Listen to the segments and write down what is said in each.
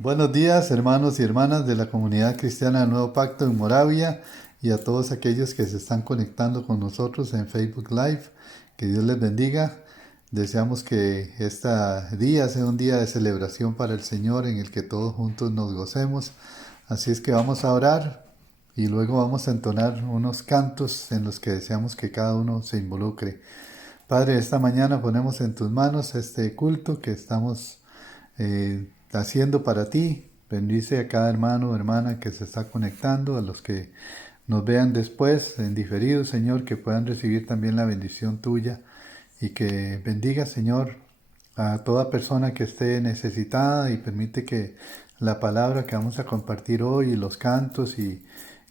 Buenos días, hermanos y hermanas de la comunidad cristiana del Nuevo Pacto en Moravia y a todos aquellos que se están conectando con nosotros en Facebook Live. Que Dios les bendiga. Deseamos que este día sea un día de celebración para el Señor en el que todos juntos nos gocemos. Así es que vamos a orar y luego vamos a entonar unos cantos en los que deseamos que cada uno se involucre. Padre, esta mañana ponemos en tus manos este culto que estamos haciendo para ti. Bendice a cada hermano o hermana que se está conectando, a los que nos vean después en diferido, Señor, que puedan recibir también la bendición tuya y que bendiga, Señor, a toda persona que esté necesitada y permite que la palabra que vamos a compartir hoy, y los cantos y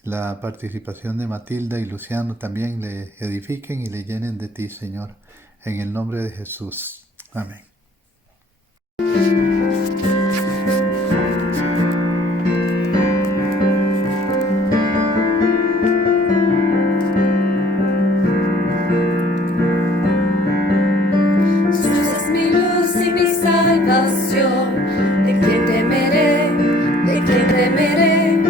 la participación de Matilda y Luciano también le edifiquen y le llenen de ti, Señor, en el nombre de Jesús. Amén. Jesús es mi luz y mi salvación. ¿De quién temeré? ¿De quién temeré?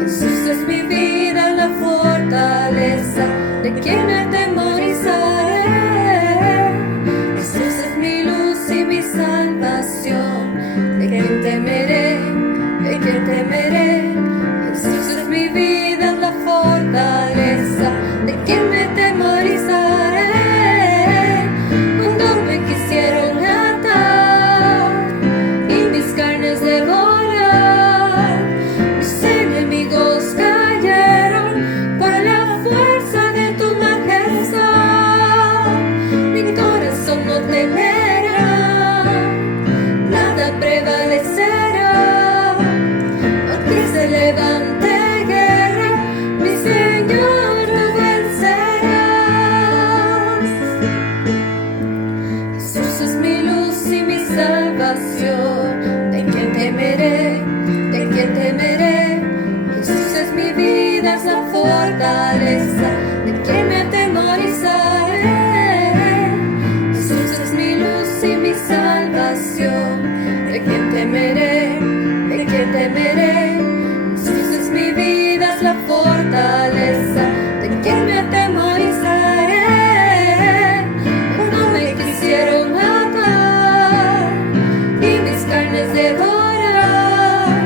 Jesús es mi vida, la fortaleza. ¿De quién me atemorizaré? Jesús es mi luz y mi salvación. ¿De quién temeré? ¿De quién temeré? Jesús es mi vida, la fortaleza. ¿De quién me atemorizaré? Cuando me quisieron atar y mis carnes devorar, mis enemigos cayeron por la fuerza de tu majestad. Mi corazón no temerá, nada prevalecerá. Aunque se levante guerra, mi Señor lo vencerás. Jesús es mi luz y mi salvación. ¿De quién temeré? ¿De quién temeré? Jesús es mi vida, es la fortaleza. ¿De quién me atemorizaré? Jesús es mi luz y mi salvación. ¿De quién temeré? ¿De quién temeré? Jesús es mi vida, es la fortaleza. ¿De quién me atemorizaré? Cuando me quisieron matar y mis carnes devorar,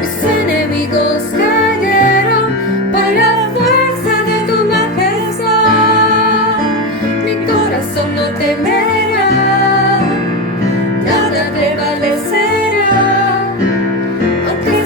mis enemigos cayeron por la fuerza de tu majestad. Mi corazón no temerá, nada prevalecerá. Aunque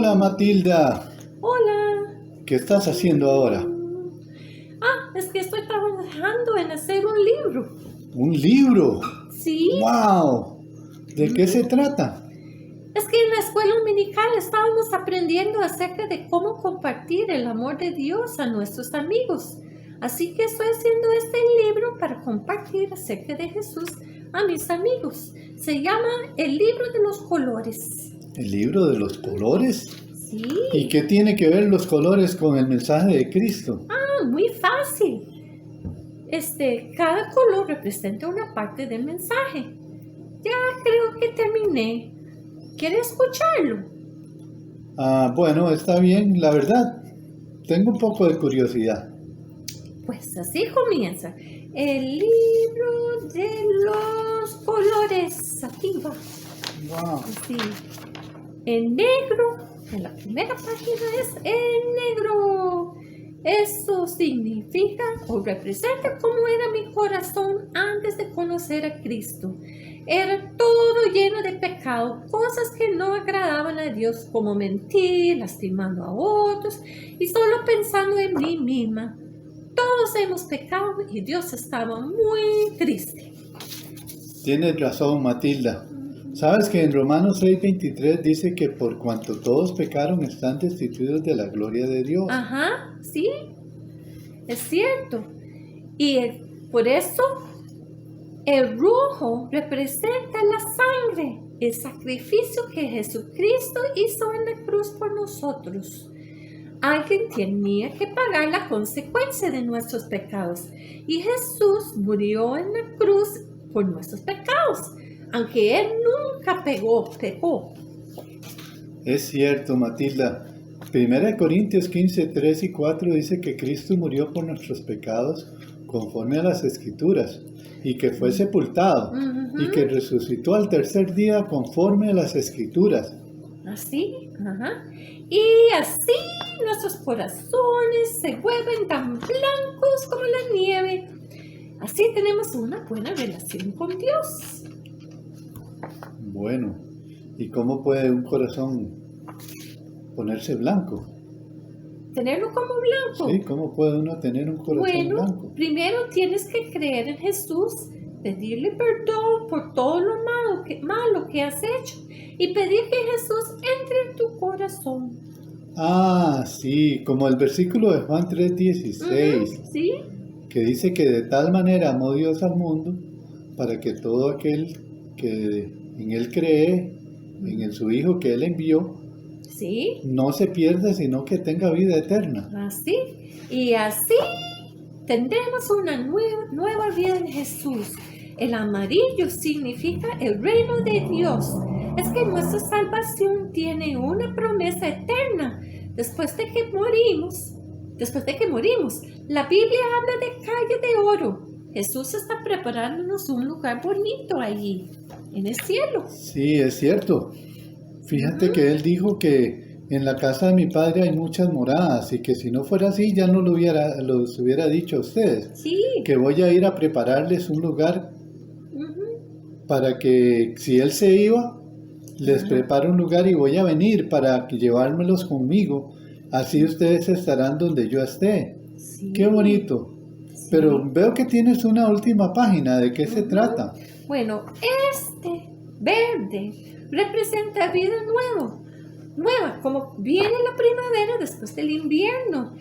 Hola Matilda, Hola. ¿qué estás haciendo ahora? Es que estoy trabajando en hacer un libro. ¿Un libro? Sí, ¡Wow! ¿De qué se trata? es que en la escuela dominical estábamos aprendiendo acerca de cómo compartir el amor de Dios a nuestros amigos. Así que estoy haciendo este libro para compartir acerca de Jesús a mis amigos. Se llama El libro de los colores. ¿El libro de los colores? Sí. ¿Y qué tiene que ver los colores con el mensaje de Cristo? Muy fácil. Cada color representa una parte del mensaje. Ya creo que terminé. ¿Quiere escucharlo? Bueno, está bien, la verdad. Tengo un poco de curiosidad. Pues así comienza. El libro de los colores. Aquí va. Wow. Sí. En negro. En la primera página es en negro. Eso significa o representa cómo era mi corazón antes de conocer a Cristo. Era todo lleno de pecado, cosas que no agradaban a Dios, como mentir, lastimando a otros y solo pensando en mí misma. Todos hemos pecado y Dios estaba muy triste. Tienes razón, Matilda. ¿Sabes que en Romanos 6:23 dice que por cuanto todos pecaron están destituidos de la gloria de Dios? Ajá, sí, es cierto. Y por eso el rojo representa la sangre, el sacrificio que Jesucristo hizo en la cruz por nosotros. Alguien tenía que pagar la consecuencia de nuestros pecados y Jesús murió en la cruz por nuestros pecados, aunque Él nunca pecó. Es cierto, Matilda. 1 Corintios 15, 3 y 4 dice que Cristo murió por nuestros pecados conforme a las Escrituras y que fue sepultado y que resucitó al tercer día conforme a las Escrituras. Así, ajá. Y así nuestros corazones se vuelven tan blancos como la nieve. Así tenemos una buena relación con Dios. Bueno, ¿y cómo puede un corazón ponerse blanco? Tenerlo como blanco. Sí, ¿cómo puede uno tener un corazón blanco? Primero tienes que creer en Jesús, pedirle perdón por todo lo malo que has hecho y pedir que Jesús entre en tu corazón. Sí, como el versículo de Juan 3:16, ¿Sí? que dice que de tal manera amó Dios al mundo para que todo aquel que en Él cree, en su Hijo que Él envió, ¿Sí? no se pierda, sino que tenga vida eterna. Así. Y así tendremos una nueva vida en Jesús. El amarillo significa el reino de Dios. Es que nuestra salvación tiene una promesa eterna. Después de que morimos, la Biblia habla de calle de oro. Jesús está preparándonos un lugar bonito allí, en el cielo. Sí, es cierto. Fíjate que Él dijo que en la casa de mi Padre hay muchas moradas y que si no fuera así ya no los hubiera dicho a ustedes. Sí. Que voy a ir a prepararles un lugar para que si Él se iba, les preparo un lugar y voy a venir para llevármelos conmigo. Así ustedes estarán donde yo esté. Sí. Qué bonito. Sí. Pero veo que tienes una última página. ¿De qué se trata? Bueno, este verde representa vida nueva, como viene la primavera después del invierno.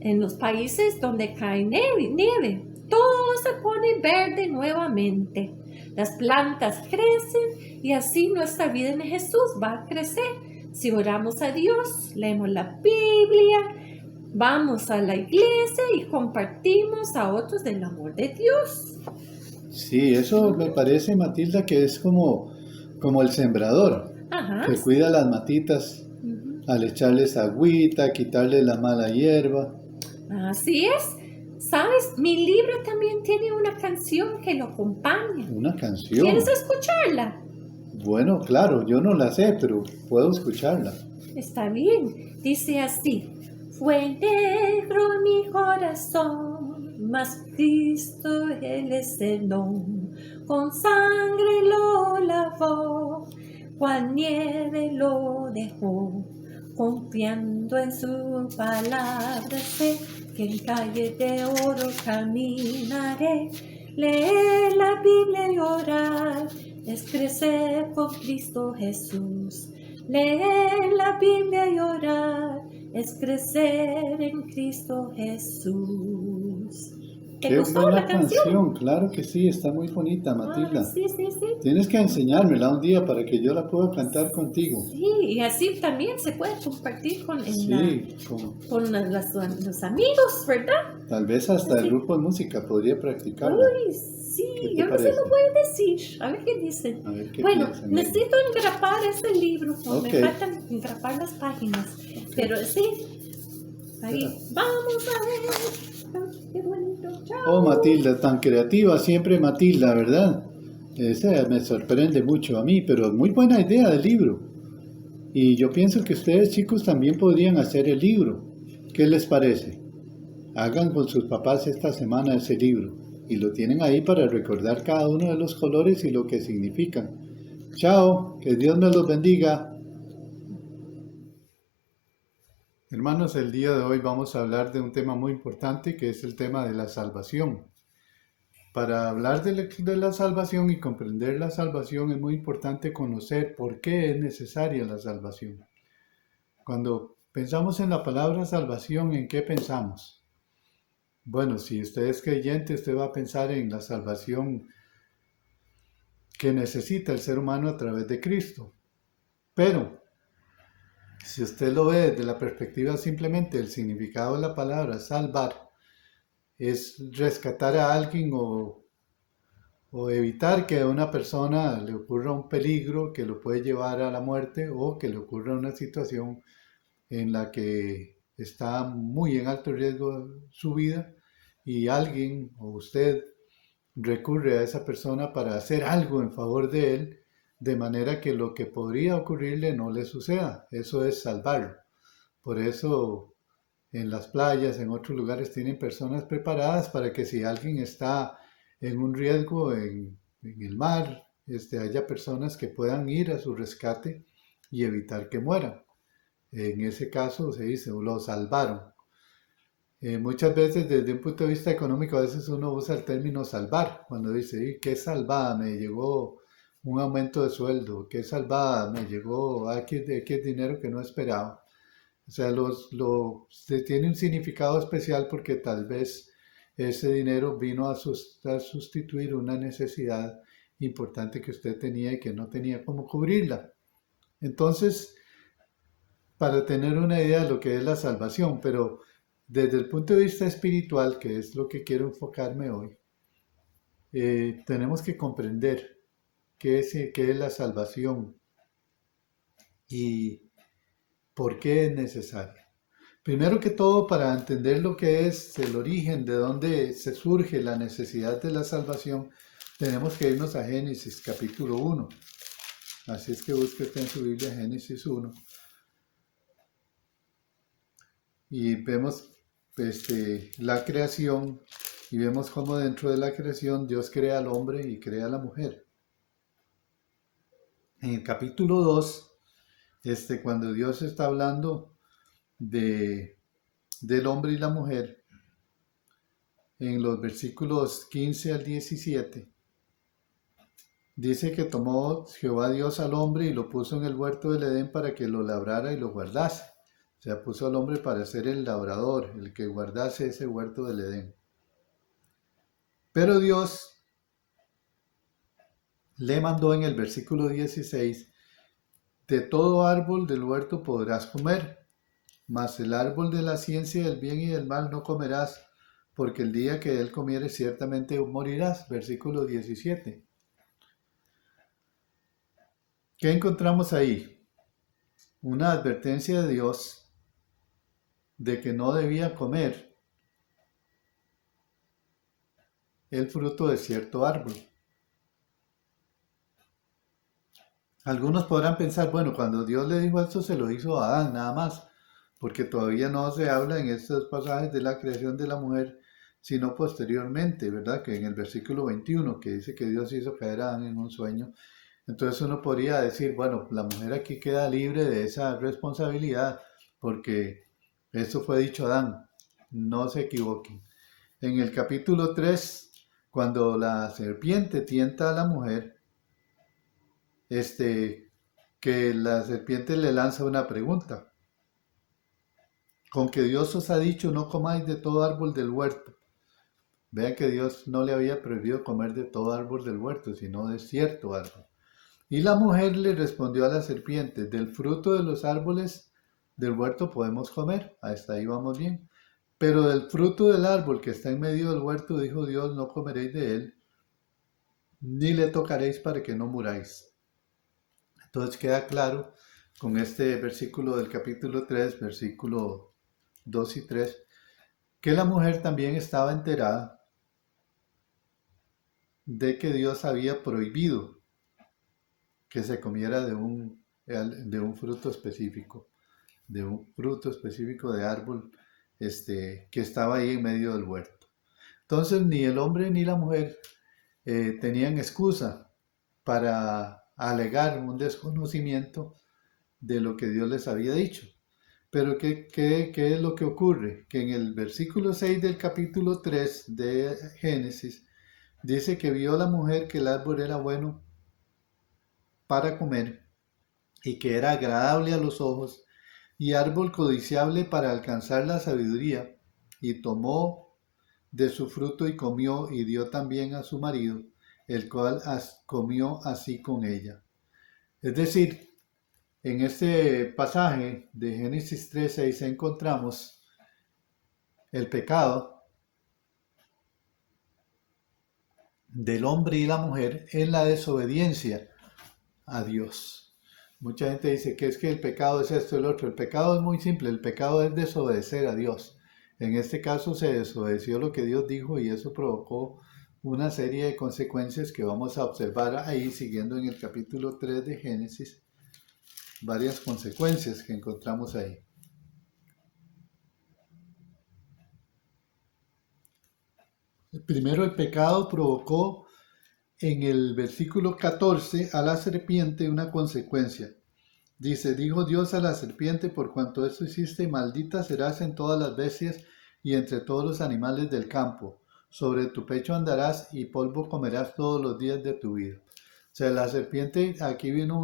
En los países donde cae nieve, todo se pone verde nuevamente. Las plantas crecen y así nuestra vida en Jesús va a crecer. Si oramos a Dios, leemos la Biblia, vamos a la iglesia y compartimos a otros del amor de Dios. Sí, eso me parece, Matilda, que es como el sembrador, que cuida las matitas al echarles agüita, quitarle la mala hierba. Así es. ¿Sabes? Mi libro también tiene una canción que lo acompaña. ¿Una canción? ¿Quieres escucharla? Bueno, claro, yo no la sé, pero puedo escucharla. Está bien. Dice así. Fue negro mi corazón, mas Cristo Él es el don. Con sangre lo lavó, cual nieve lo dejó. Confiando en su palabra sé que en calle de oro caminaré. Leer la Biblia y orar es crecer con Cristo Jesús. Leer la Biblia y orar es crecer en Cristo Jesús. ¿Te Qué gustó buena la canción? claro que sí, está muy bonita, Ay, Matilda. sí, sí, sí. Tienes que enseñármela un día para que yo la pueda cantar contigo. Sí, y así también se puede compartir con, Sí, los amigos, ¿verdad? tal vez hasta el Sí. grupo de música podría practicarla. Uy, ¿Qué sí, te yo no sé parece? lo voy a decir. A ver qué dicen. A ver qué Bueno, piensan necesito engrapar este libro. Ok. Me faltan engrapar las páginas. Pero sí, ahí vamos a ver. Qué bonito. Chao. Oh, Matilda, tan creativa siempre Matilda, ¿verdad? Esa me sorprende mucho a mí, pero muy buena idea del libro. Y yo pienso que ustedes chicos también podrían hacer el libro. ¿Qué les parece? Hagan con sus papás esta semana ese libro y lo tienen ahí para recordar cada uno de los colores y lo que significan. Chao, que Dios me los bendiga. Hermanos, el día de hoy vamos a hablar de un tema muy importante que es el tema de la salvación. Para hablar de la salvación y comprender la salvación es muy importante conocer por qué es necesaria la salvación. Cuando pensamos en la palabra salvación, ¿en qué pensamos? Bueno, si usted es creyente, usted va a pensar en la salvación que necesita el ser humano a través de Cristo. Pero, si usted lo ve desde la perspectiva simplemente del significado de la palabra salvar, es rescatar a alguien o evitar que a una persona le ocurra un peligro que lo puede llevar a la muerte o que le ocurra una situación en la que está muy en alto riesgo su vida y alguien o usted recurre a esa persona para hacer algo en favor de él, de manera que lo que podría ocurrirle no le suceda. Eso es salvarlo. Por eso en las playas, en otros lugares, tienen personas preparadas para que si alguien está en un riesgo en el mar, haya personas que puedan ir a su rescate y evitar que mueran. En ese caso se dice, lo salvaron. Muchas veces desde un punto de vista económico, a veces uno usa el término salvar, cuando dice, qué salvada, me llegó un aumento de sueldo, qué salvada, me llegó X dinero que no esperaba. O sea, se tiene un significado especial porque tal vez ese dinero vino a sustituir una necesidad importante que usted tenía y que no tenía cómo cubrirla. Entonces, para tener una idea de lo que es la salvación, pero desde el punto de vista espiritual, que es lo que quiero enfocarme hoy, tenemos que comprender qué es la salvación y por qué es necesaria. Primero que todo, para entender lo que es el origen, de dónde se surge la necesidad de la salvación, tenemos que irnos a Génesis capítulo 1. Así es que busque usted en su Biblia Génesis 1. Y vemos la creación y vemos cómo dentro de la creación Dios crea al hombre y crea a la mujer. En el capítulo 2, cuando Dios está hablando del hombre y la mujer, en los versículos 15 al 17, dice que tomó Jehová Dios al hombre y lo puso en el huerto del Edén para que lo labrara y lo guardase. O sea, puso al hombre para ser el labrador, el que guardase ese huerto del Edén. Pero Dios le mandó en el versículo 16, de todo árbol del huerto podrás comer, mas el árbol de la ciencia del bien y del mal no comerás, porque el día que él comieres ciertamente morirás. Versículo 17. ¿Qué encontramos ahí? Una advertencia de Dios de que no debía comer el fruto de cierto árbol. Algunos podrán pensar, bueno, cuando Dios le dijo esto se lo hizo a Adán nada más, porque todavía no se habla en estos pasajes de la creación de la mujer, sino posteriormente, ¿verdad? Que en el versículo 21, que dice que Dios hizo caer a Adán en un sueño, Entonces uno podría decir, bueno, la mujer aquí queda libre de esa responsabilidad porque eso fue dicho a Adán, no se equivoquen. En el capítulo 3, cuando la serpiente tienta a la mujer, que la serpiente le lanza una pregunta. Con que Dios os ha dicho no comáis de todo árbol del huerto. Vean que Dios no le había prohibido comer de todo árbol del huerto, sino de cierto árbol. Y la mujer le respondió a la serpiente, del fruto de los árboles del huerto podemos comer, hasta ahí vamos bien. Pero del fruto del árbol que está en medio del huerto, dijo Dios, no comeréis de él, ni le tocaréis para que no muráis. Entonces queda claro con este versículo del capítulo 3, versículo 2 y 3, que la mujer también estaba enterada de que Dios había prohibido que se comiera de un fruto específico, de árbol que estaba ahí en medio del huerto. Entonces ni el hombre ni la mujer tenían excusa para alegar un desconocimiento de lo que Dios les había dicho. Pero ¿qué es lo que ocurre? Que en el versículo 6 del capítulo 3 de Génesis dice que vio la mujer que el árbol era bueno para comer y que era agradable a los ojos y árbol codiciable para alcanzar la sabiduría, y tomó de su fruto y comió y dio también a su marido, el cual comió así con ella. Es decir, en este pasaje de Génesis 3:6 encontramos el pecado del hombre y la mujer en la desobediencia a Dios. Mucha gente dice que es que el pecado es esto y el otro. El pecado es muy simple, el pecado es desobedecer a Dios. En este caso se desobedeció lo que Dios dijo y eso provocó una serie de consecuencias que vamos a observar ahí, siguiendo en el capítulo 3 de Génesis, varias consecuencias que encontramos ahí. Primero, el pecado provocó en el versículo 14 a la serpiente una consecuencia. Dice, dijo Dios a la serpiente, por cuanto esto hiciste, maldita serás en todas las bestias y entre todos los animales del campo. Sobre tu pecho andarás y polvo comerás todos los días de tu vida. O sea, la serpiente, aquí vino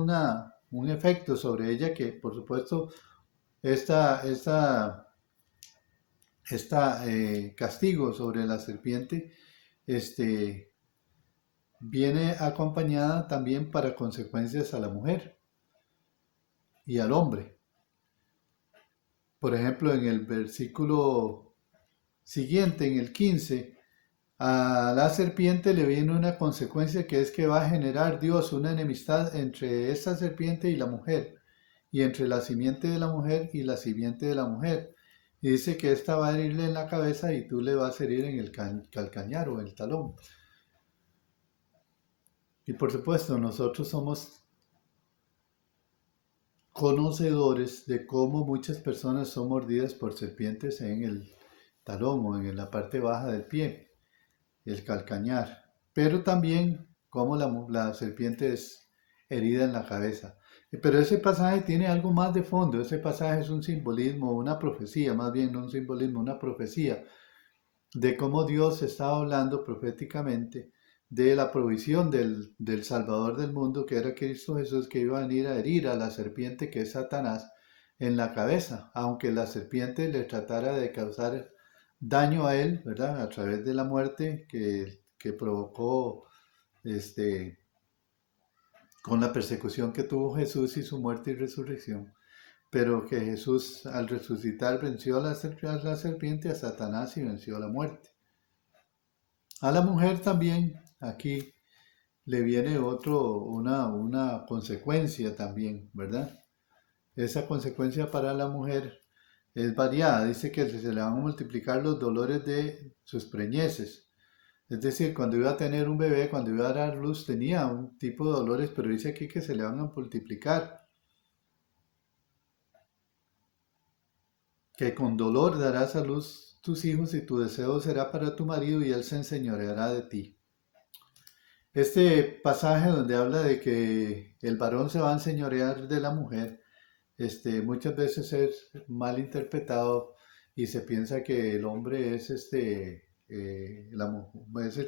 un efecto sobre ella que, por supuesto, esta castigo sobre la serpiente, viene acompañada también para consecuencias a la mujer y al hombre. Por ejemplo, en el versículo siguiente, en el 15, a la serpiente le viene una consecuencia que es que va a generar Dios una enemistad entre esta serpiente y la mujer, y entre la simiente de la mujer y la simiente de la mujer. Y dice que esta va a herirle en la cabeza y tú le vas a herir en el calcañar o el talón. Y por supuesto, nosotros somos conocedores de cómo muchas personas son mordidas por serpientes en el talón o en la parte baja del pie, el calcañar, pero también cómo la serpiente es herida en la cabeza. Pero ese pasaje tiene algo más de fondo, ese pasaje es un simbolismo, una profecía, más bien no un simbolismo, una profecía de cómo Dios estaba hablando proféticamente de la provisión del Salvador del mundo, que era Cristo Jesús, que iba a venir a herir a la serpiente, que es Satanás, en la cabeza, aunque la serpiente le tratara de causar daño a él, ¿verdad? A través de la muerte que provocó con la persecución que tuvo Jesús y su muerte y resurrección, pero que Jesús al resucitar venció a la serpiente, a Satanás, y venció a la muerte. A la mujer también, aquí le viene una consecuencia también, ¿verdad? Esa consecuencia para la mujer es variada. Dice que se le van a multiplicar los dolores de sus preñeces. Es decir, cuando iba a tener un bebé, cuando iba a dar luz, tenía un tipo de dolores, pero dice aquí que se le van a multiplicar. Que con dolor darás a luz tus hijos y tu deseo será para tu marido y él se enseñoreará de ti. Este pasaje donde habla de que el varón se va a enseñorear de la mujer, muchas veces es mal interpretado y se piensa que el hombre es es el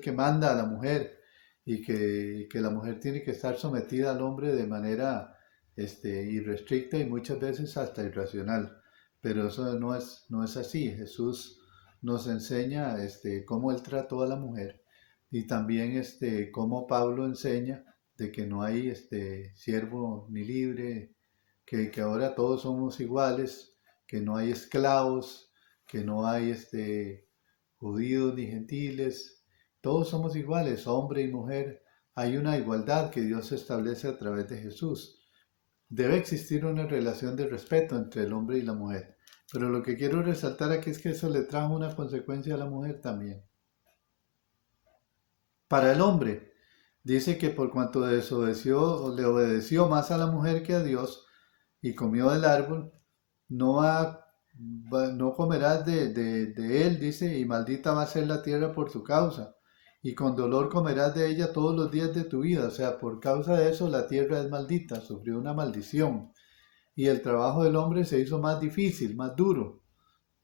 que manda a la mujer y que la mujer tiene que estar sometida al hombre de manera irrestricta y muchas veces hasta irracional. Pero eso no es así. Jesús nos enseña cómo él trató a la mujer y también cómo Pablo enseña de que no hay siervo ni libre, que ahora todos somos iguales, que no hay esclavos, que no hay judíos ni gentiles, todos somos iguales, hombre y mujer. Hay una igualdad que Dios establece a través de Jesús. Debe existir una relación de respeto entre el hombre y la mujer. Pero lo que quiero resaltar aquí es que eso le trajo una consecuencia a la mujer también. Para el hombre, dice que por cuanto desobedeció, le obedeció más a la mujer que a Dios y comió del árbol, no comerás de él, dice, y maldita va a ser la tierra por su causa, y con dolor comerás de ella todos los días de tu vida. O sea, por causa de eso la tierra es maldita, sufrió una maldición, y el trabajo del hombre se hizo más difícil, más duro.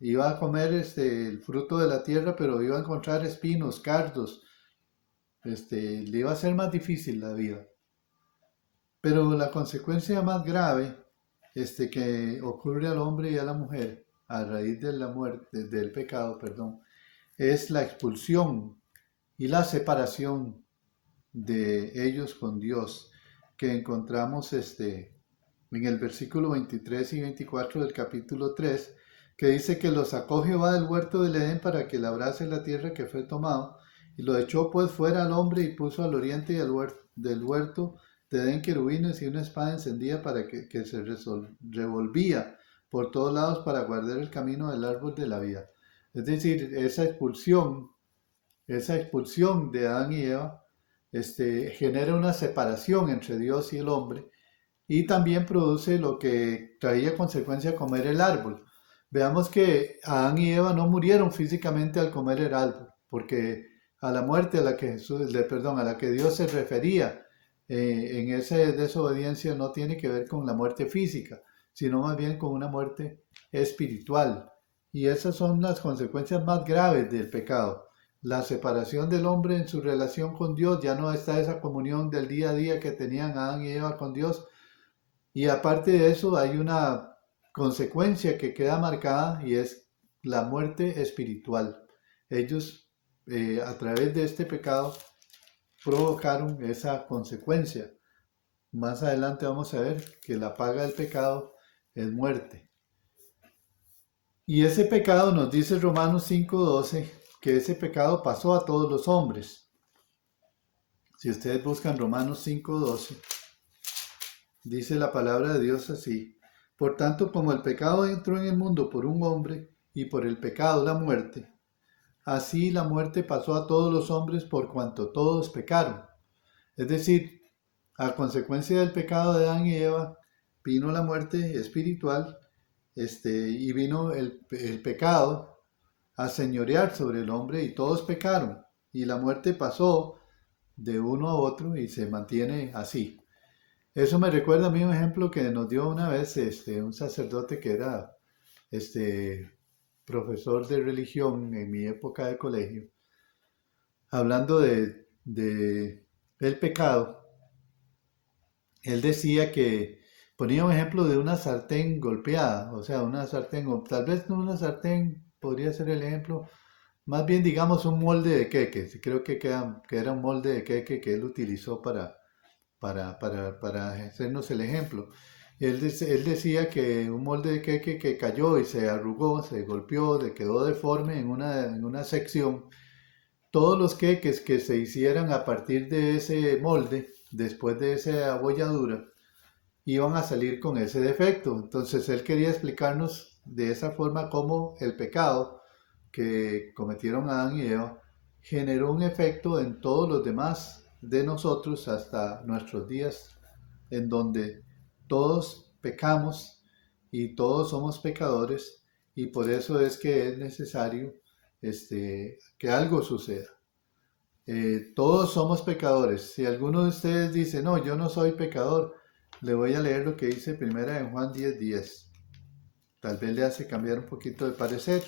Iba a comer el fruto de la tierra, pero iba a encontrar espinos, cardos, le iba a ser más difícil la vida. Pero la consecuencia más grave que ocurre al hombre y a la mujer a raíz de la muerte, del pecado, perdón, es la expulsión y la separación de ellos con Dios, que encontramos en el versículo 23 y 24 del capítulo 3, que dice que lo sacó Jehová del huerto del Edén para que labrase la tierra que fue tomado, y lo echó pues fuera al hombre y puso al oriente del huerto de Edén querubines y una espada encendida que se revolvía por todos lados para guardar el camino del árbol de la vida. Es decir, esa expulsión de Adán y Eva, genera una separación entre Dios y el hombre y también produce lo que traía consecuencia comer el árbol. Veamos que Adán y Eva no murieron físicamente al comer el árbol, porque a la muerte a la que a la que Dios se refería en esa desobediencia no tiene que ver con la muerte física, sino más bien con una muerte espiritual. Y esas son las consecuencias más graves del pecado. La separación del hombre en su relación con Dios, ya no está esa comunión del día a día que tenían Adán y Eva con Dios, y aparte de eso hay una consecuencia que queda marcada y es la muerte espiritual. Ellos a través de este pecado provocaron esa consecuencia. Más adelante vamos a ver que la paga del pecado es muerte. Y ese pecado nos dice Romanos 5:12 que ese pecado pasó a todos los hombres. Si ustedes buscan Romanos 5:12, dice la palabra de Dios así: por tanto, como el pecado entró en el mundo por un hombre, y por el pecado la muerte, así la muerte pasó a todos los hombres por cuanto todos pecaron. Es decir, a consecuencia del pecado de Adán y Eva, vino la muerte espiritual, y vino el pecado a señorear sobre el hombre y todos pecaron. Y la muerte pasó de uno a otro y se mantiene así. Eso me recuerda a mí un ejemplo que nos dio una vez un sacerdote que era profesor de religión en mi época de colegio, hablando de el pecado. Él decía que ponía un ejemplo de una sartén golpeada, o sea, una sartén, o tal vez no una sartén, podría ser el ejemplo, más bien digamos un molde de queque. Creo que era un molde de queque que él utilizó para hacernos el ejemplo. Él decía que un molde de queque que cayó y se arrugó, se golpeó, quedó deforme en una sección. Todos los queques que se hicieran a partir de ese molde, después de esa abolladura, iban a salir con ese defecto. Entonces él quería explicarnos de esa forma cómo el pecado que cometieron Adán y Eva generó un efecto en todos los demás de nosotros hasta nuestros días, en donde todos pecamos y todos somos pecadores, y por eso es que es necesario que algo suceda. Todos somos pecadores. Si alguno de ustedes dice, no, yo no soy pecador, le voy a leer lo que dice primera de Juan 10:10. Tal vez le hace cambiar un poquito de parecer.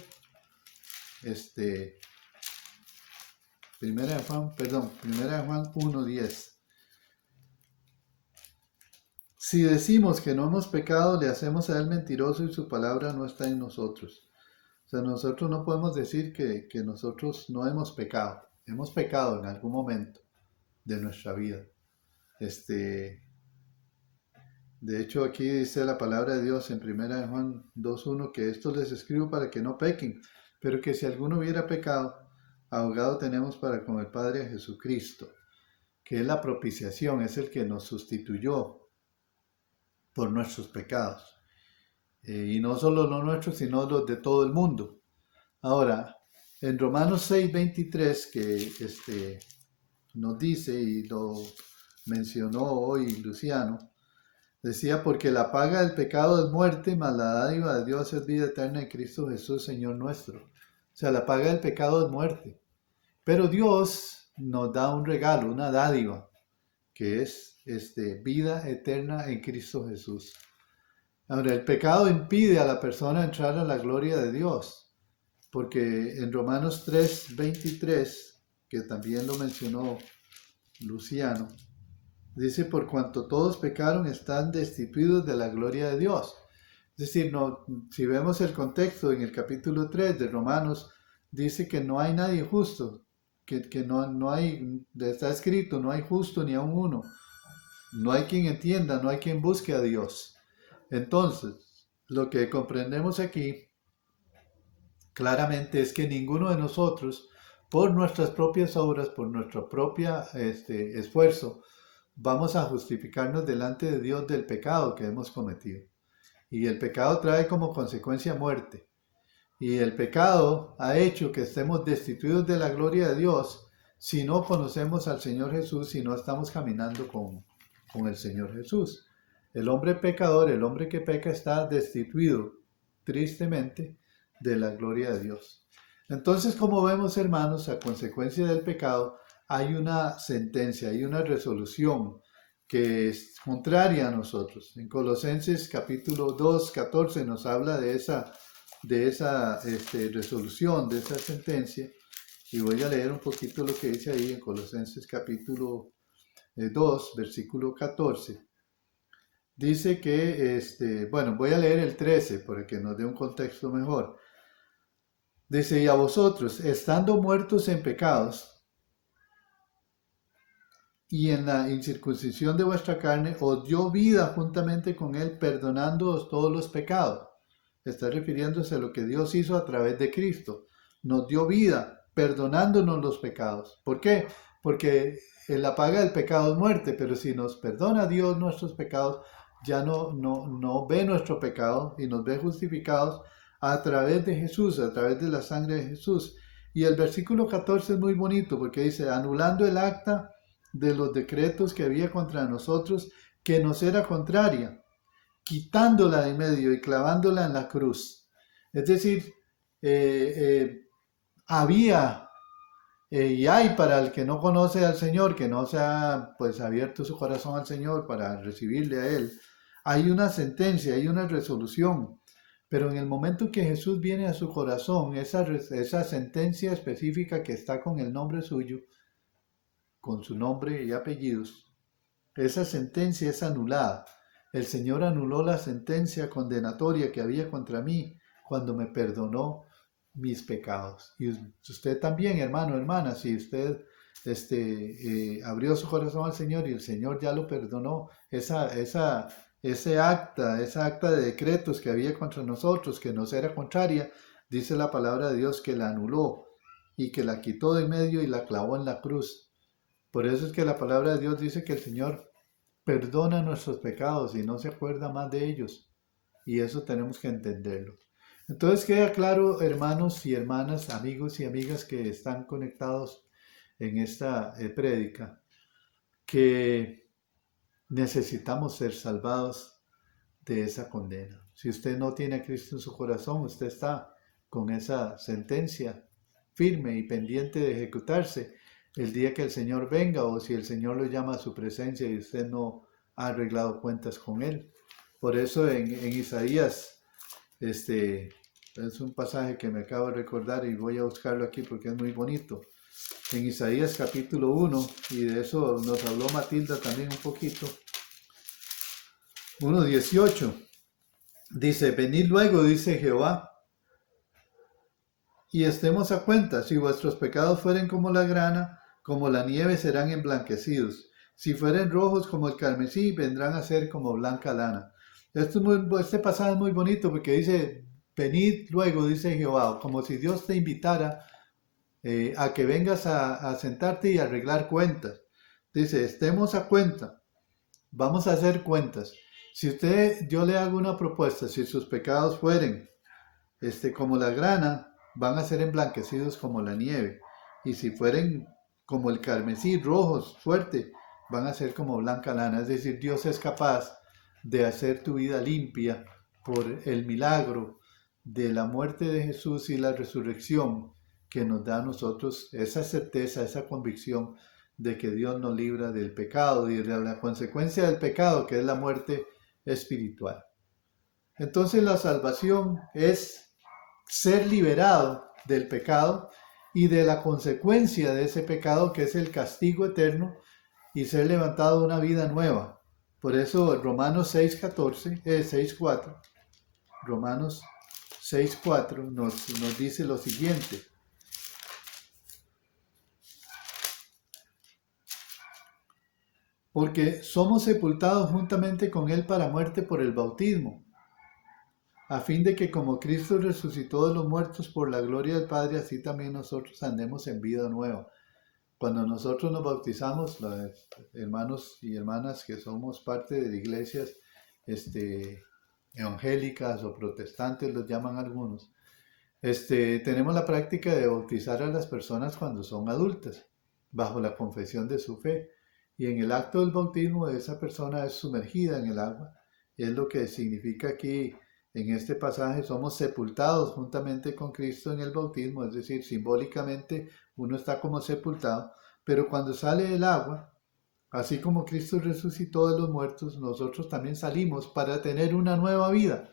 Primera de Juan 1:10. Si decimos que no hemos pecado, le hacemos a él mentiroso y su palabra no está en nosotros. O sea, nosotros no podemos decir que nosotros no hemos pecado. Hemos pecado en algún momento de nuestra vida. De hecho, aquí dice la palabra de Dios en primera de Juan 2:1 que esto les escribo para que no pequen, pero que si alguno hubiera pecado, abogado tenemos para con el Padre a Jesucristo, que es la propiciación, es el que nos sustituyó por nuestros pecados. Y no solo los nuestros, sino los de todo el mundo. Ahora, en Romanos 6:23, que nos dice, y lo mencionó hoy Luciano, decía, porque la paga del pecado es muerte, mas la dádiva de Dios es vida eterna en Cristo Jesús, Señor nuestro. O sea, la paga del pecado es muerte. Pero Dios nos da un regalo, una dádiva, que es vida eterna en Cristo Jesús. Ahora, el pecado impide a la persona entrar a la gloria de Dios, porque en Romanos 3:23, que también lo mencionó Luciano, dice, por cuanto todos pecaron, están destituidos de la gloria de Dios. Es decir, no, si vemos el contexto en el capítulo 3 de Romanos, dice que no hay nadie justo, que no hay, está escrito, no hay justo ni aun uno. No hay quien entienda, no hay quien busque a Dios. Entonces, lo que comprendemos aquí claramente es que ninguno de nosotros, por nuestras propias obras, por nuestro propio esfuerzo, vamos a justificarnos delante de Dios del pecado que hemos cometido. Y el pecado trae como consecuencia muerte. Y el pecado ha hecho que estemos destituidos de la gloria de Dios si no conocemos al Señor Jesús, si no estamos caminando con el Señor Jesús. El hombre pecador, el hombre que peca, está destituido, tristemente, de la gloria de Dios. Entonces, como vemos, hermanos, a consecuencia del pecado, hay una sentencia, hay una resolución que es contraria a nosotros. En Colosenses capítulo 2:14 nos habla de esa resolución, de esa sentencia, y voy a leer un poquito lo que dice ahí en Colosenses capítulo 2, versículo 14. Dice que, voy a leer el 13 para que nos dé un contexto mejor. Dice, y a vosotros, estando muertos en pecados y en la incircuncisión de vuestra carne, os dio vida juntamente con él, perdonándoos todos los pecados. Está refiriéndose a lo que Dios hizo a través de Cristo. Nos dio vida, perdonándonos los pecados. ¿Por qué? Porque la paga del pecado es muerte, pero si nos perdona Dios nuestros pecados, ya no ve nuestro pecado y nos ve justificados a través de Jesús, a través de la sangre de Jesús. Y el versículo 14 es muy bonito porque dice, anulando el acta de los decretos que había contra nosotros, que nos era contraria, quitándola de en medio y clavándola en la cruz. Es decir, había y hay para el que no conoce al Señor, que no se ha pues abierto su corazón al Señor para recibirle a Él, hay una sentencia, hay una resolución. Pero en el momento que Jesús viene a su corazón, esa sentencia específica que está con el nombre suyo, con su nombre y apellidos, esa sentencia es anulada. El Señor anuló la sentencia condenatoria que había contra mí cuando me perdonó mis pecados. Y usted también, hermano, hermana, si usted abrió su corazón al Señor y el Señor ya lo perdonó, ese acta de decretos que había contra nosotros, que nos era contraria, dice la palabra de Dios que la anuló y que la quitó de medio y la clavó en la cruz. Por eso es que la palabra de Dios dice que el Señor perdona nuestros pecados y no se acuerda más de ellos. Y eso tenemos que entenderlo. Entonces queda claro, hermanos y hermanas, amigos y amigas que están conectados en esta prédica, que necesitamos ser salvados de esa condena. Si usted no tiene a Cristo en su corazón, usted está con esa sentencia firme y pendiente de ejecutarse. el día que el Señor venga o si el Señor lo llama a su presencia y usted no ha arreglado cuentas con Él. Por eso en Isaías, es un pasaje que me acabo de recordar y voy a buscarlo aquí porque es muy bonito. En Isaías capítulo 1, y de eso nos habló Matilda también un poquito, 1:18, dice, venid luego, dice Jehová, y estemos a cuenta, si vuestros pecados fueren como la grana, como la nieve serán emblanquecidos, si fueren rojos como el carmesí, vendrán a ser como blanca lana. Este pasaje es muy bonito porque dice, venid luego, dice Jehová, como si Dios te invitara a que vengas a sentarte y arreglar cuentas. Dice, estemos a cuenta, vamos a hacer cuentas. Si yo le hago una propuesta, si sus pecados fueren como la grana, van a ser emblanquecidos como la nieve. Y si fueren como el carmesí, rojos, fuerte, van a ser como blanca lana. Es decir, Dios es capaz de hacer tu vida limpia por el milagro de la muerte de Jesús y la resurrección que nos da a nosotros esa certeza, esa convicción de que Dios nos libra del pecado y de la consecuencia del pecado, que es la muerte espiritual. Entonces la salvación es ser liberado del pecado y de la consecuencia de ese pecado, que es el castigo eterno, y ser levantado a una vida nueva. Por eso Romanos 6:4, Romanos 6:4 nos dice lo siguiente. Porque somos sepultados juntamente con Él para muerte por el bautismo, a fin de que como Cristo resucitó de los muertos por la gloria del Padre, así también nosotros andemos en vida nueva. Cuando nosotros nos bautizamos, los hermanos y hermanas que somos parte de iglesias evangélicas o protestantes, los llaman algunos, tenemos la práctica de bautizar a las personas cuando son adultas, bajo la confesión de su fe. Y en el acto del bautismo esa persona es sumergida en el agua. Es lo que significa aquí en este pasaje, somos sepultados juntamente con Cristo en el bautismo, es decir, simbólicamente uno está como sepultado, pero cuando sale del agua, así como Cristo resucitó de los muertos, nosotros también salimos para tener una nueva vida,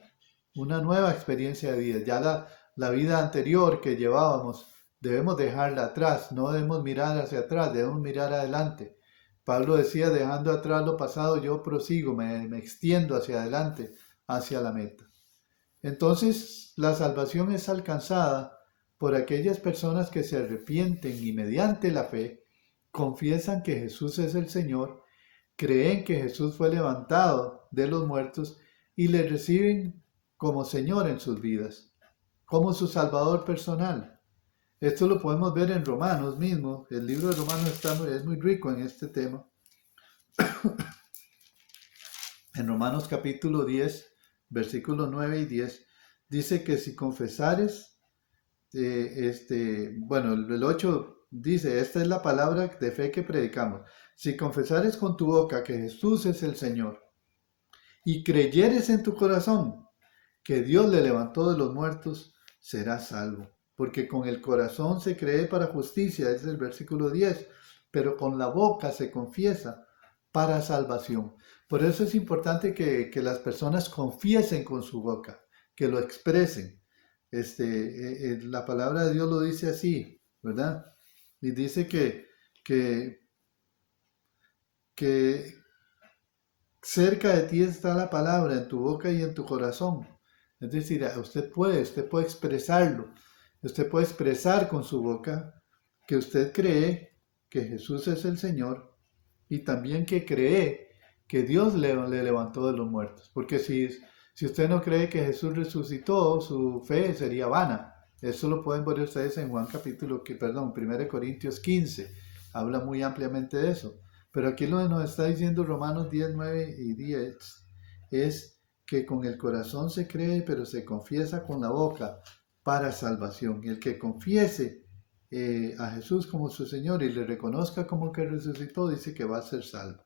una nueva experiencia de vida. Ya la vida anterior que llevábamos, debemos dejarla atrás, no debemos mirar hacia atrás, debemos mirar adelante. Pablo decía, dejando atrás lo pasado, yo prosigo, me extiendo hacia adelante, hacia la meta. Entonces, la salvación es alcanzada por aquellas personas que se arrepienten y mediante la fe confiesan que Jesús es el Señor, creen que Jesús fue levantado de los muertos y le reciben como Señor en sus vidas, como su Salvador personal. Esto lo podemos ver en Romanos mismo. El libro de Romanos es muy rico en este tema. En Romanos capítulo 10, versículos 9 y 10, dice que si confesares, el 8 dice, esta es la palabra de fe que predicamos. Si confesares con tu boca que Jesús es el Señor y creyeres en tu corazón que Dios le levantó de los muertos, serás salvo. Porque con el corazón se cree para justicia, es el versículo 10, pero con la boca se confiesa para salvación. Por eso es importante que las personas confiesen con su boca, que lo expresen. La palabra de Dios lo dice así, ¿verdad? Y dice que cerca de ti está la palabra, en tu boca y en tu corazón. Es decir, usted puede expresarlo. Usted puede expresar con su boca que usted cree que Jesús es el Señor y también que cree que Dios le levantó de los muertos. Porque si usted no cree que Jesús resucitó, su fe sería vana. Eso lo pueden ver ustedes en 1 Corintios 15. Habla muy ampliamente de eso. Pero aquí lo que nos está diciendo Romanos 10, 9 y 10 es que con el corazón se cree, pero se confiesa con la boca para salvación. Y el que confiese a Jesús como su Señor y le reconozca como que resucitó, dice que va a ser salvo.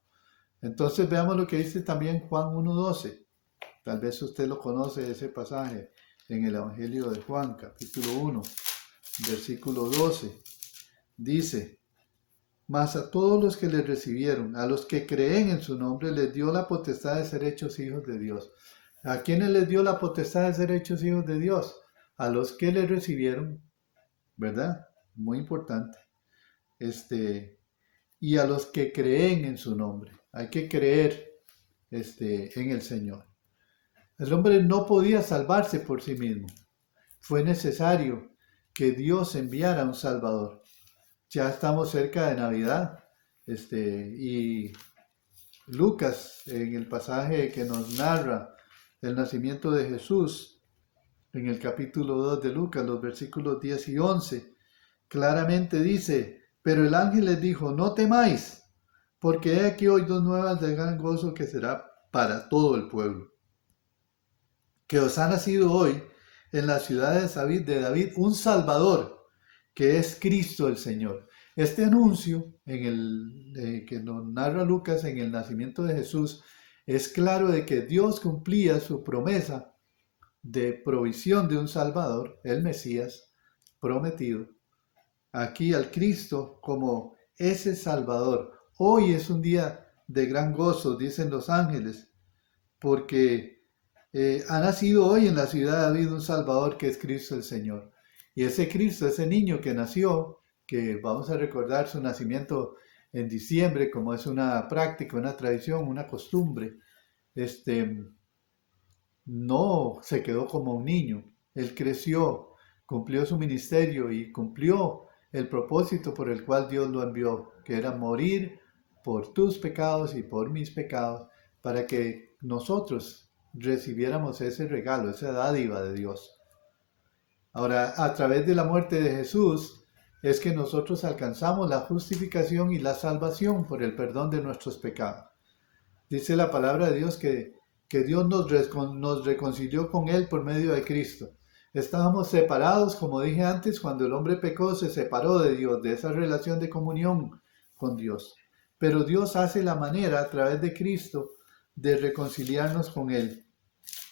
Entonces veamos lo que dice también Juan 1:12. Tal vez usted lo conoce, ese pasaje en el Evangelio de Juan, capítulo 1, versículo 12. Dice, Mas a todos los que le recibieron, a los que creen en su nombre, les dio la potestad de ser hechos hijos de Dios. ¿A quiénes les dio la potestad de ser hechos hijos de Dios? A los que le recibieron, ¿verdad? Muy importante. Y a los que creen en su nombre. Hay que creer en el Señor. El hombre no podía salvarse por sí mismo. Fue necesario que Dios enviara un Salvador. Ya estamos cerca de Navidad. Y Lucas, en el pasaje que nos narra el nacimiento de Jesús, en el capítulo 2 de Lucas, los versículos 10 y 11, claramente dice: pero el ángel les dijo: no temáis, porque he aquí hoy dos nuevas de gran gozo que será para todo el pueblo. Que os ha nacido hoy en la ciudad de David un Salvador, que es Cristo el Señor. Este anuncio que nos narra Lucas en el nacimiento de Jesús es claro de que Dios cumplía su promesa de provisión de un Salvador, el Mesías prometido, aquí al Cristo como ese Salvador. Hoy es un día de gran gozo, dicen los ángeles, porque ha nacido hoy en la ciudad de David un Salvador que es Cristo el Señor. Y ese Cristo, ese niño que nació, que vamos a recordar su nacimiento en diciembre, como es una práctica, una tradición, una costumbre, no se quedó como un niño. Él creció, cumplió su ministerio y cumplió el propósito por el cual Dios lo envió, que era morir por tus pecados y por mis pecados, para que nosotros recibiéramos ese regalo, esa dádiva de Dios. Ahora, a través de la muerte de Jesús, es que nosotros alcanzamos la justificación y la salvación por el perdón de nuestros pecados. Dice la palabra de Dios que Dios nos reconcilió con Él por medio de Cristo. Estábamos separados, como dije antes, cuando el hombre pecó, se separó de Dios, de esa relación de comunión con Dios. Pero Dios hace la manera, a través de Cristo, de reconciliarnos con Él.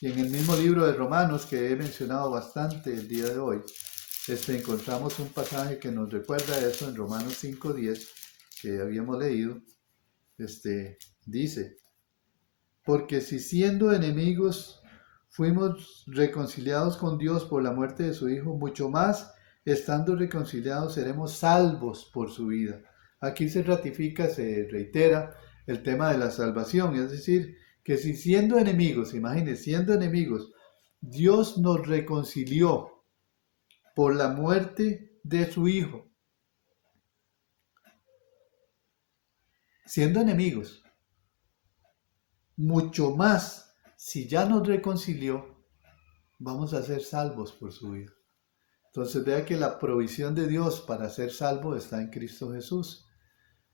Y en el mismo libro de Romanos, que he mencionado bastante el día de hoy, encontramos un pasaje que nos recuerda eso en Romanos 5:10, que habíamos leído. Dice: porque si siendo enemigos fuimos reconciliados con Dios por la muerte de su Hijo, mucho más, estando reconciliados, seremos salvos por su vida. Aquí se ratifica, se reitera el tema de la salvación, es decir, que si siendo enemigos, imagínense, siendo enemigos, Dios nos reconcilió por la muerte de su Hijo, siendo enemigos, mucho más, si ya nos reconcilió, vamos a ser salvos por su vida. Entonces vea que la provisión de Dios para ser salvo está en Cristo Jesús.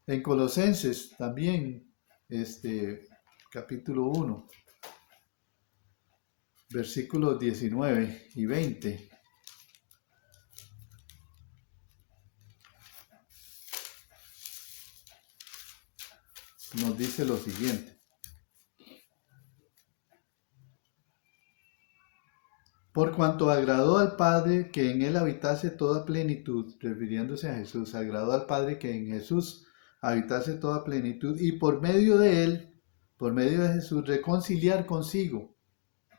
En Colosenses también, capítulo 1, versículos 19 y 20. Nos dice lo siguiente: por cuanto agradó al Padre que en él habitase toda plenitud, refiriéndose a Jesús, agradó al Padre que en Jesús habitase toda plenitud, y por medio de él, por medio de Jesús, reconciliar consigo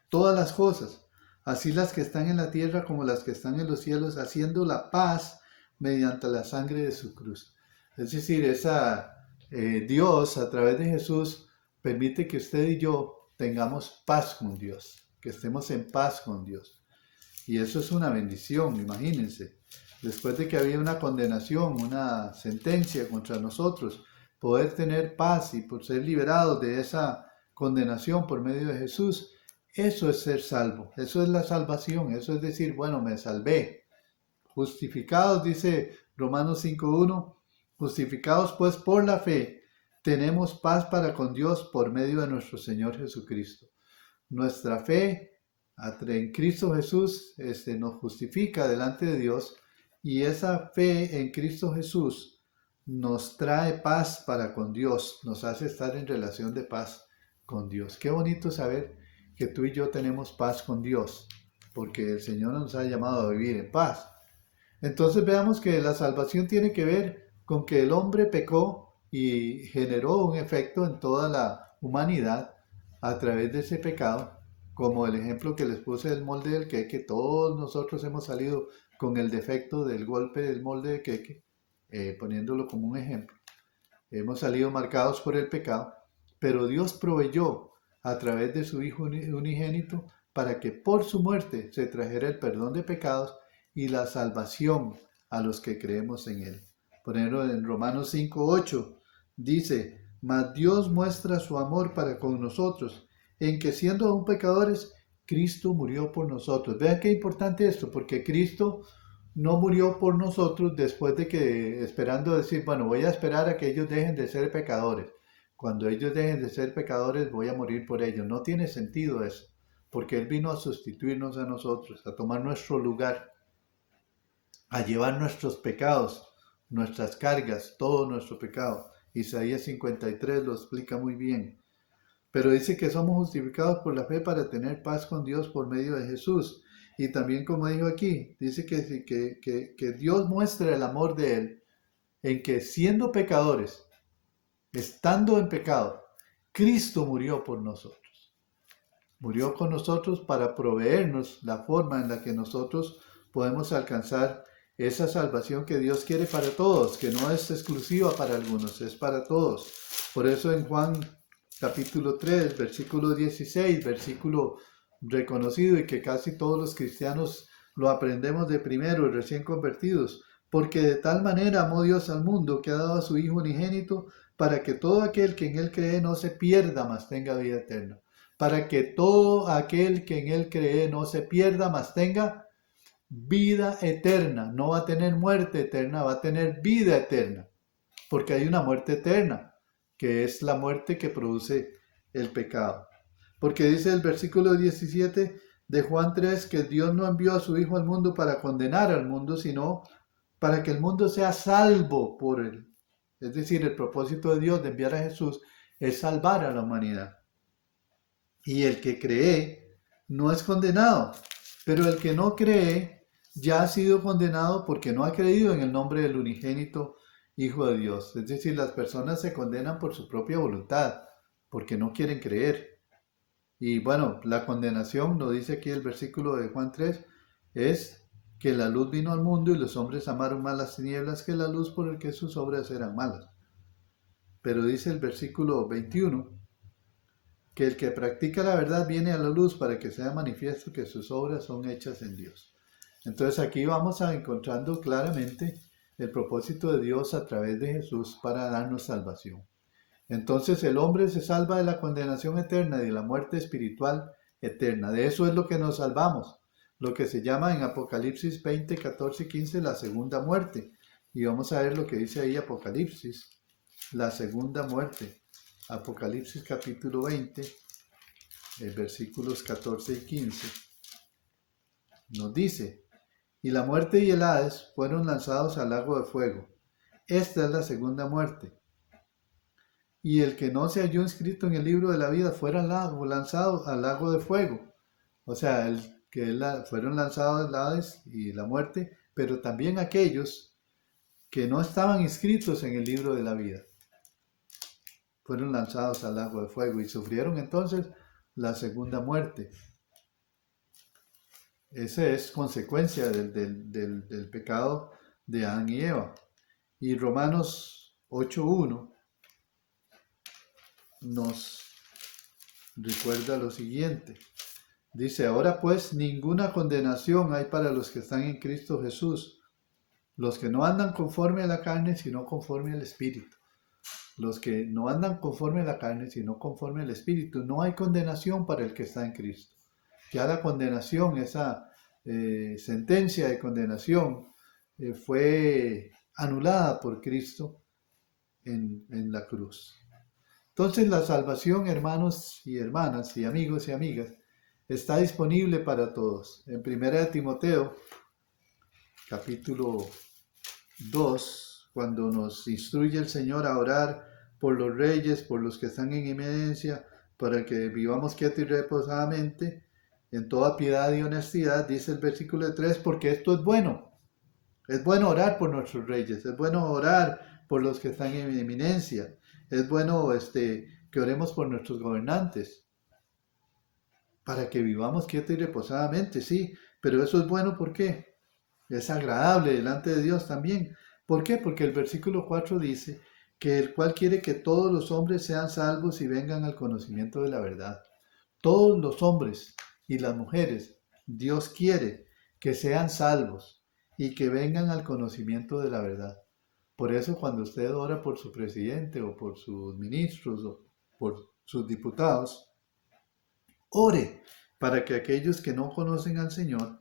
todas las cosas, así las que están en la tierra como las que están en los cielos, haciendo la paz mediante la sangre de su cruz. Es decir, Dios a través de Jesús permite que usted y yo tengamos paz con Dios, que estemos en paz con Dios. Y eso es una bendición, imagínense. Después de que había una condenación, una sentencia contra nosotros, poder tener paz y por ser liberados de esa condenación por medio de Jesús, eso es ser salvo, eso es la salvación, eso es decir, bueno, me salvé. Justificados, dice Romanos 5:1, justificados pues por la fe, tenemos paz para con Dios por medio de nuestro Señor Jesucristo. Nuestra fe en Cristo Jesús nos justifica delante de Dios, y esa fe en Cristo Jesús nos trae paz para con Dios, nos hace estar en relación de paz con Dios. Qué bonito saber que tú y yo tenemos paz con Dios, porque el Señor nos ha llamado a vivir en paz. Entonces veamos que la salvación tiene que ver con que el hombre pecó y generó un efecto en toda la humanidad a través de ese pecado, como el ejemplo que les puse del molde del queque. Todos nosotros hemos salido con el defecto del golpe del molde de queque, poniéndolo como un ejemplo. Hemos salido marcados por el pecado, pero Dios proveyó a través de su Hijo unigénito para que por su muerte se trajera el perdón de pecados y la salvación a los que creemos en Él. Por ejemplo, en Romanos 5:8 dice: mas Dios muestra su amor para con nosotros, en que siendo aún pecadores, Cristo murió por nosotros. Vean qué importante esto, porque Cristo no murió por nosotros después de que, esperando decir, bueno, voy a esperar a que ellos dejen de ser pecadores. Cuando ellos dejen de ser pecadores, voy a morir por ellos. No tiene sentido eso, porque Él vino a sustituirnos a nosotros, a tomar nuestro lugar, a llevar nuestros pecados, nuestras cargas, todo nuestro pecado. Isaías 53 lo explica muy bien. Pero dice que somos justificados por la fe para tener paz con Dios por medio de Jesús. Y también, como dijo aquí, dice que Dios muestra el amor de Él en que siendo pecadores, estando en pecado, Cristo murió por nosotros. Murió con nosotros para proveernos la forma en la que nosotros podemos alcanzar esa salvación que Dios quiere para todos, que no es exclusiva para algunos, es para todos. Por eso en Juan capítulo 3, versículo 16, versículo reconocido y que casi todos los cristianos lo aprendemos de primero, recién convertidos, porque de tal manera amó Dios al mundo que ha dado a su Hijo unigénito para que todo aquel que en Él cree no se pierda, mas tenga vida eterna. Para que todo aquel que en Él cree no se pierda, mas tenga vida eterna. No va a tener muerte eterna, va a tener vida eterna. Porque hay una muerte eterna, que es la muerte que produce el pecado. Porque dice el versículo 17 de Juan 3 que Dios no envió a su Hijo al mundo para condenar al mundo, sino para que el mundo sea salvo por él. Es decir, el propósito de Dios de enviar a Jesús es salvar a la humanidad. Y el que cree no es condenado, pero el que no cree ya ha sido condenado porque no ha creído en el nombre del unigénito Hijo de Dios. Es decir, las personas se condenan por su propia voluntad, porque no quieren creer. Y bueno, la condenación, lo dice aquí el versículo de Juan 3, es que la luz vino al mundo y los hombres amaron más las tinieblas que la luz por el que sus obras eran malas. Pero dice el versículo 21, que el que practica la verdad viene a la luz para que sea manifiesto que sus obras son hechas en Dios. Entonces aquí vamos a encontrando claramente el propósito de Dios a través de Jesús para darnos salvación. Entonces el hombre se salva de la condenación eterna y de la muerte espiritual eterna. De eso es lo que nos salvamos, lo que se llama en Apocalipsis 20, 14 y 15 la segunda muerte. Y vamos a ver lo que dice ahí Apocalipsis, la segunda muerte. Apocalipsis capítulo 20, versículos 14 y 15, nos dice: y la muerte y el Hades fueron lanzados al lago de fuego. Esta es la segunda muerte. Y el que no se halló inscrito en el libro de la vida fuera lanzado al lago de fuego. O sea, fueron lanzados el Hades y la muerte, pero también aquellos que no estaban inscritos en el libro de la vida fueron lanzados al lago de fuego y sufrieron entonces la segunda muerte. Esa es consecuencia del pecado de Adán y Eva. Y Romanos 8:1 nos recuerda lo siguiente. Dice: ahora pues ninguna condenación hay para los que están en Cristo Jesús, los que no andan conforme a la carne, sino conforme al Espíritu. Los que no andan conforme a la carne, sino conforme al Espíritu. No hay condenación para el que está en Cristo. Ya la condenación, esa sentencia de condenación, fue anulada por Cristo en la cruz. Entonces la salvación, hermanos y hermanas, y amigos y amigas, está disponible para todos. En 1 Timoteo, capítulo 2, cuando nos instruye el Señor a orar por los reyes, por los que están en eminencia, para que vivamos quietos y reposadamente, en toda piedad y honestidad, dice el versículo 3, porque esto es bueno. Es bueno orar por nuestros reyes, es bueno orar por los que están en eminencia. Es bueno que oremos por nuestros gobernantes, para que vivamos quieto y reposadamente, sí, pero eso es bueno, ¿por qué? Es agradable delante de Dios también. ¿Por qué? Porque el versículo 4 dice que el cual quiere que todos los hombres sean salvos y vengan al conocimiento de la verdad. Todos los hombres y las mujeres, Dios quiere que sean salvos y que vengan al conocimiento de la verdad. Por eso cuando usted ora por su presidente o por sus ministros o por sus diputados, ore para que aquellos que no conocen al Señor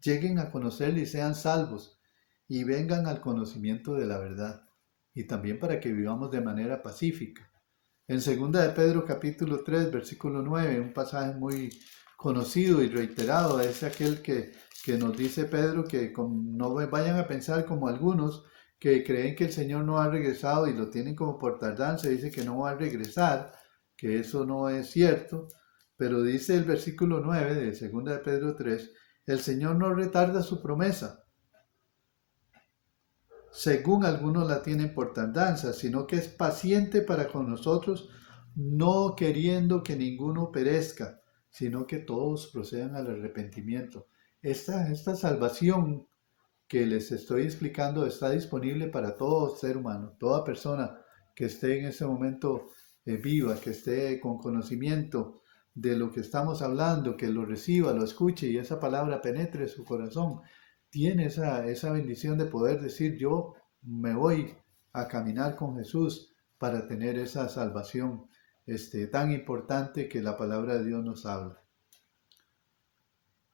lleguen a conocerle y sean salvos y vengan al conocimiento de la verdad. Y también para que vivamos de manera pacífica. En 2 de Pedro capítulo 3, versículo 9, un pasaje muy conocido y reiterado, es aquel que nos dice Pedro que no vayan a pensar como algunos que creen que el Señor no ha regresado y lo tienen como por tardanza, dice que no va a regresar, que eso no es cierto, pero dice el versículo 9 de 2 de Pedro 3, el Señor no retarda su promesa, según algunos la tienen por tardanza, sino que es paciente para con nosotros, no queriendo que ninguno perezca, sino que todos procedan al arrepentimiento. Esta salvación que les estoy explicando está disponible para todo ser humano, toda persona que esté en ese momento viva, que esté con conocimiento de lo que estamos hablando, que lo reciba, lo escuche y esa palabra penetre su corazón. Tiene esa bendición de poder decir, yo me voy a caminar con Jesús para tener esa salvación tan importante que la palabra de Dios nos habla.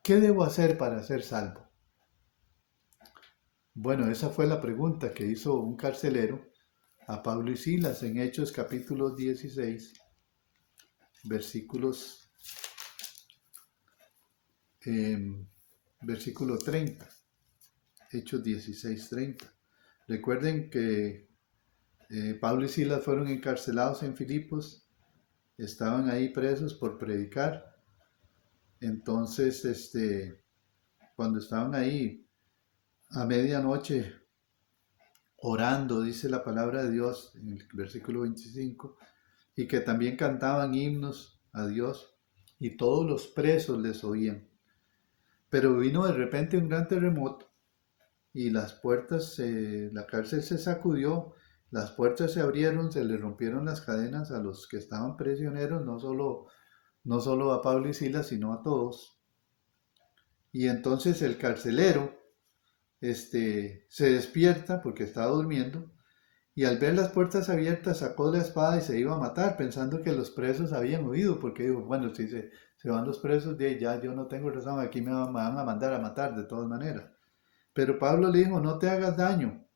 ¿Qué debo hacer para ser salvo? Bueno, esa fue la pregunta que hizo un carcelero a Pablo y Silas en Hechos capítulo 16, versículo 30. Hechos 16, 30. Recuerden que Pablo y Silas fueron encarcelados en Filipos, estaban ahí presos por predicar. Entonces, cuando estaban ahí a medianoche orando, dice la palabra de Dios en el versículo 25, y que también cantaban himnos a Dios, y todos los presos les oían. Pero vino de repente un gran terremoto, y las puertas, la cárcel se sacudió, las puertas se abrieron, se le rompieron las cadenas a los que estaban prisioneros, no solo a Pablo y Silas, sino a todos. Y entonces el carcelero se despierta porque estaba durmiendo, y al ver las puertas abiertas sacó la espada y se iba a matar, pensando que los presos habían huido, porque dijo, bueno, si se van los presos, ya yo no tengo razón, aquí me van a mandar a matar de todas maneras. Pero Pablo le dijo, no te hagas daño,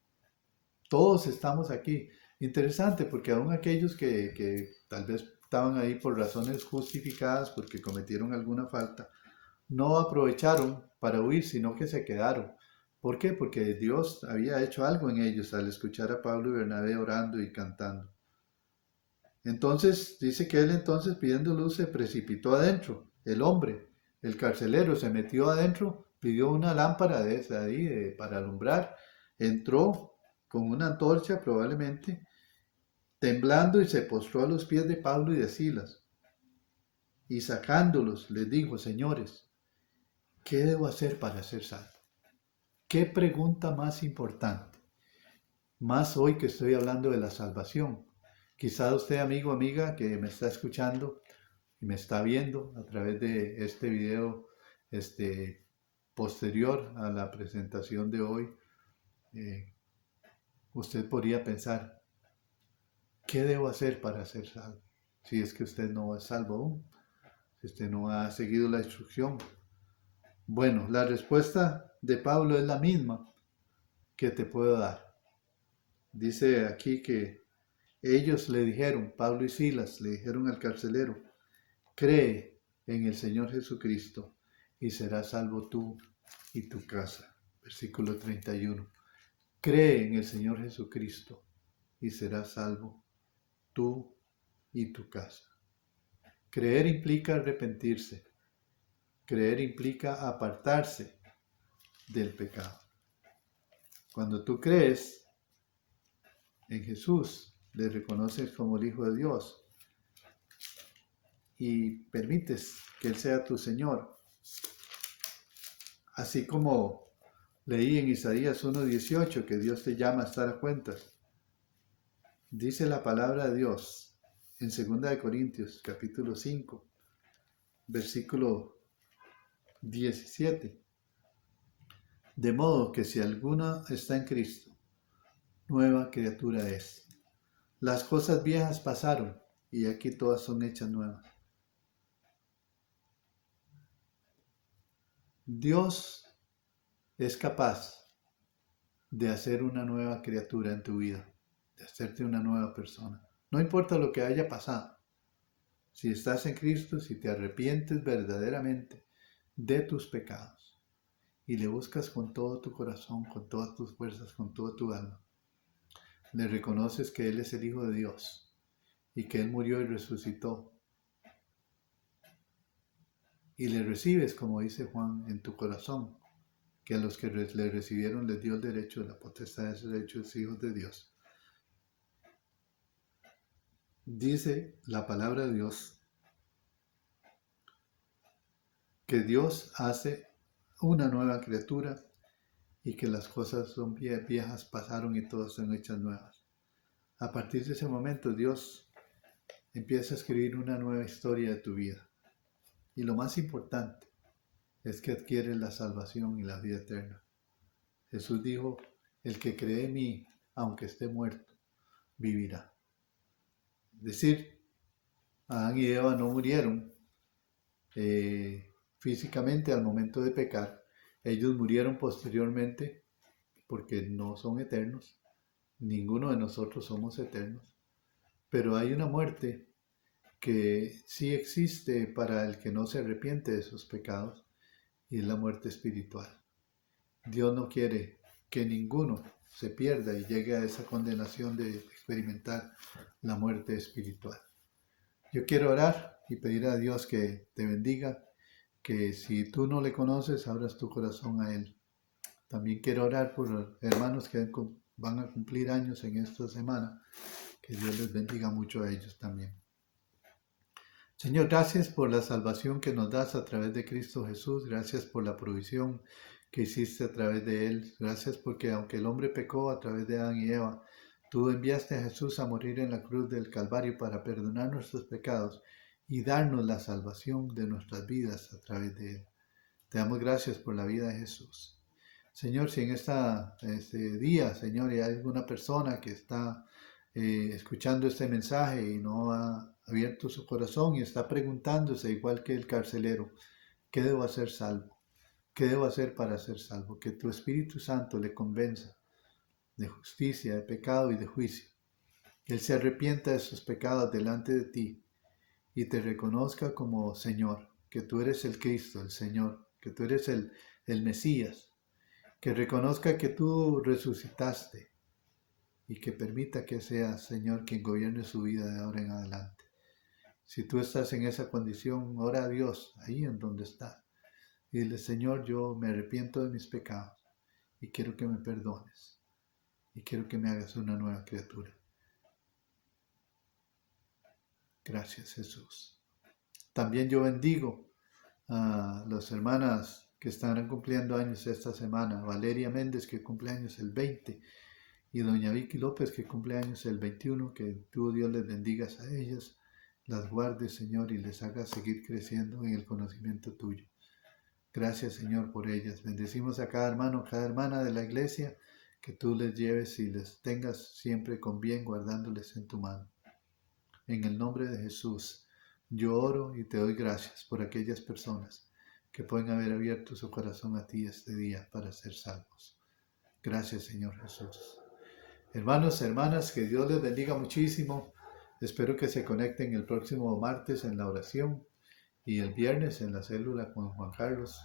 todos estamos aquí. Interesante, porque aún aquellos que tal vez estaban ahí por razones justificadas, porque cometieron alguna falta, no aprovecharon para huir, sino que se quedaron. ¿Por qué? Porque Dios había hecho algo en ellos al escuchar a Pablo y Bernabé orando y cantando. Entonces dice que él entonces pidiendo luz se precipitó adentro. El hombre, el carcelero, se metió adentro, pidió una lámpara de esa ahí para alumbrar, entró con una antorcha probablemente, temblando, y se postró a los pies de Pablo y de Silas. Y sacándolos les dijo, señores, ¿qué debo hacer para ser salvo? ¿Qué pregunta más importante? Más hoy que estoy hablando de la salvación. Quizá usted, amigo, amiga, que me está escuchando y me está viendo a través de este video posterior a la presentación de hoy, usted podría pensar, ¿qué debo hacer para ser salvo? Si es que usted no es salvo aún, si usted no ha seguido la instrucción. Bueno, la respuesta de Pablo es la misma que te puedo dar. Dice aquí que ellos le dijeron, Pablo y Silas le dijeron al carcelero, cree en el Señor Jesucristo y serás salvo tú y tu casa. Versículo 31. Cree en el Señor Jesucristo y serás salvo tú y tu casa. Creer implica arrepentirse. Creer implica apartarse del pecado. Cuando tú crees, en Jesús, le reconoces como el Hijo de Dios y permites que Él sea tu Señor. Así como leí en Isaías 1:18 que Dios te llama a estar a cuentas. Dice la palabra de Dios en 2 Corintios capítulo 5, versículo 17. De modo que si alguno está en Cristo, nueva criatura es. Las cosas viejas pasaron y aquí todas son hechas nuevas. Dios es capaz de hacer una nueva criatura en tu vida, de hacerte una nueva persona. No importa lo que haya pasado. Si estás en Cristo, si te arrepientes verdaderamente de tus pecados y le buscas con todo tu corazón, con todas tus fuerzas, con toda tu alma, le reconoces que Él es el Hijo de Dios y que Él murió y resucitó, y le recibes, como dice Juan, en tu corazón, que a los que le recibieron les dio el derecho, la potestad de ser hechos hijos de Dios. Dice la palabra de Dios que Dios hace una nueva criatura y que las cosas son viejas, pasaron y todas son hechas nuevas. A partir de ese momento Dios empieza a escribir una nueva historia de tu vida. Y lo más importante es que adquieres la salvación y la vida eterna. Jesús dijo, el que cree en mí, aunque esté muerto, vivirá. Es decir, Adán y Eva no murieron físicamente al momento de pecar. Ellos murieron posteriormente porque no son eternos. Ninguno de nosotros somos eternos. Pero hay una muerte que sí existe para el que no se arrepiente de sus pecados, y es la muerte espiritual. Dios no quiere que ninguno se pierda y llegue a esa condenación de experimentar la muerte espiritual. Yo quiero orar y pedir a Dios que te bendiga, que si tú no le conoces, abras tu corazón a Él. También quiero orar por hermanos que van a cumplir años en esta semana, que Dios les bendiga mucho a ellos también. Señor, gracias por la salvación que nos das a través de Cristo Jesús. Gracias por la provisión que hiciste a través de Él. Gracias porque aunque el hombre pecó a través de Adán y Eva, tú enviaste a Jesús a morir en la cruz del Calvario para perdonar nuestros pecados y darnos la salvación de nuestras vidas a través de Él. Te damos gracias por la vida de Jesús. Señor, si en este día, Señor, hay alguna persona que está escuchando este mensaje y no ha abierto su corazón y está preguntándose, igual que el carcelero, ¿qué debo hacer salvo? ¿Qué debo hacer para ser salvo? Que tu Espíritu Santo le convenza de justicia, de pecado y de juicio. Que Él se arrepienta de sus pecados delante de ti y te reconozca como Señor, que tú eres el Cristo, el Señor, que tú eres el Mesías, que reconozca que tú resucitaste y que permita que sea, Señor, quien gobierne su vida de ahora en adelante. Si tú estás en esa condición, ora a Dios, ahí en donde estás. Y dile, Señor, yo me arrepiento de mis pecados y quiero que me perdones y quiero que me hagas una nueva criatura. Gracias, Jesús. También yo bendigo a las hermanas que estarán cumpliendo años esta semana. Valeria Méndez, que cumple años el 20, y doña Vicky López, que cumple años el 21. Que tú, Dios, les bendigas a ellas, las guardes, Señor, y les hagas seguir creciendo en el conocimiento tuyo. Gracias, Señor, por ellas. Bendecimos a cada hermano, cada hermana de la iglesia, que tú les lleves y les tengas siempre con bien, guardándoles en tu mano. En el nombre de Jesús, yo oro y te doy gracias por aquellas personas que pueden haber abierto su corazón a ti este día para ser salvos. Gracias, Señor Jesús. Hermanos, hermanas, que Dios les bendiga muchísimo. Espero que se conecten el próximo martes en la oración y el viernes en la célula con Juan Carlos,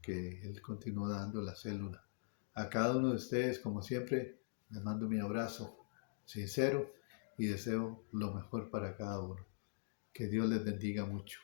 que él continúa dando la célula. A cada uno de ustedes, como siempre, les mando mi abrazo sincero y deseo lo mejor para cada uno. Que Dios les bendiga mucho.